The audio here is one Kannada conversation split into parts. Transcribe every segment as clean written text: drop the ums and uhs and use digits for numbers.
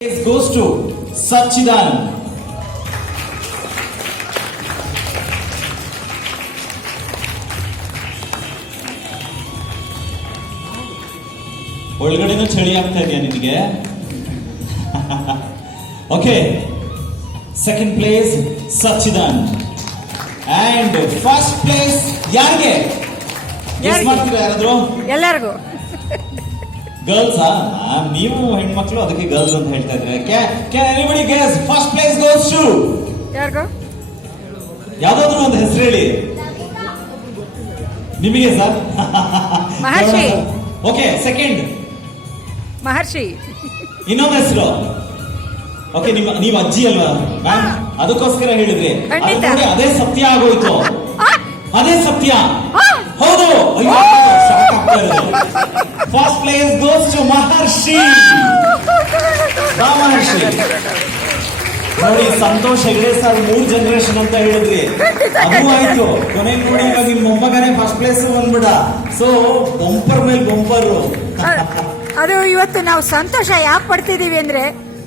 Praise goes to Sachidan. ಒಳಗಡೆನೂ ಚಳಿ ಆಗ್ತಾ ಇದೆಯಾ ನಿನಗೆ? Okay, second place Sachidan and first place ಯಾರಿಗೆ ಗೆಸ್ ಮಾಡ್ತೀರಾ? ಯಾರಾದ್ರು? ಎಲ್ಲರಿಗೂ ಗರ್ಲ್ಸ್. ನೀವು ಹೆಣ್ಮಕ್ಳು, ಅದಕ್ಕೆ ಗರ್ಲ್ಸ್ ಅಂತ ಹೇಳ್ತಾ ಇದ್ರೆ. Can anybody guess? First place goes to ಯಾರಿಗೂ? ಯಾವ್ದಾದ್ರು ಒಂದು ಹೆಸರು ಹೇಳಿ. ನಿಮಗೆ sir? Maharshi. Okay, second Maharshi. ಇನ್ನೊಂದು ಹೆಸರು? ಓಕೆ, ನೀವು ಅಜ್ಜಿ ಅಲ್ವಾ ಮ್ಯಾಮ್? ಅದಕ್ಕೋಸ್ಕರ ಹೇಳಿದ್ರಿ. ಖಂಡಿತ. ಅದು ನೋಡಿ, ಅದೇ ಸತ್ಯ ಆಗೋಯ್ತು. ಅದೇ ಸತ್ಯ. ಹೌದು. ಅಯ್ಯೋ, ಫಸ್ಟ್ ಪ್ಲೇಸ್ ಗೋಸ್ ಟು ಮಹರ್ಷಿ. ಮಹರ್ಷಿ ನೋಡಿ, ಸಂತೋಷ್ ಹೆಗಡೆ ಸರ್ 3 ಜನರೇಷನ್ ಅಂತ ಹೇಳಿದ್ರಿ, ಅದು ಆಯ್ತು. ಕೊನೆಗೆ ನೋಡಿ, ಇವಾಗ ನಿಮ್ ಮೊಮ್ಮಗನೇ ಫಸ್ಟ್ ಪ್ಲೇಸ್ ಬಂದ್ಬಿಡ. ಸೊ ಬಂಪರ್ ಮೇಲೆ ಬಂಪರ್. ಅದು ಇವತ್ತು ನಾವು ಸಂತೋಷ ಯಾಕೆ ಪಡ್ತಿದೀವಿ ಅಂದ್ರೆ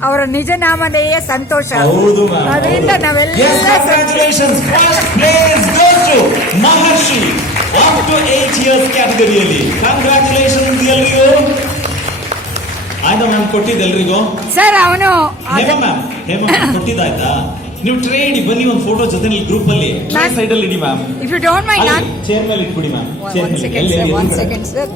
ಅವರ ನಿಜ ನಾಮನೇ ಸಂತೋಷ. ಹೌದು, ಅದರಿಂದ ನಾವೆಲ್ಲ congratulations. First place goes to Maharshi up to 8 years ಕ್ಯಾಟಗರಿಯಲ್ಲಿ. ಕಂಗ್ರಾಚುಲೇಷನ್ಸ್ ಎಲ್ರಿಗೂ. ಆಯ್ತಾ ಮ್ಯಾಮ್? ಕೊಟ್ಟಿದ್ದೆಲ್ರಿಗೂ ಸರ್. ಅವನು ಹೇಮ ಮ್ಯಾಮ್ ಕೊಟ್ಟಿದ್ದಾಯ್ತಾ? ನೀವು ಟ್ರೇ ಇಡಿ, ಬನ್ನಿ ಒಂದು ಫೋಟೋ ಜೊತೆ ಗ್ರೂಪ್ ಅಲ್ಲಿ ಸೈಡ್ ಅಲ್ಲಿ ಇಡಿ ma'am. If you don't mind, chair ಮೇಲೆ ಇಟ್ಬಿಡಿ ಮ್ಯಾಮ್. One second sir.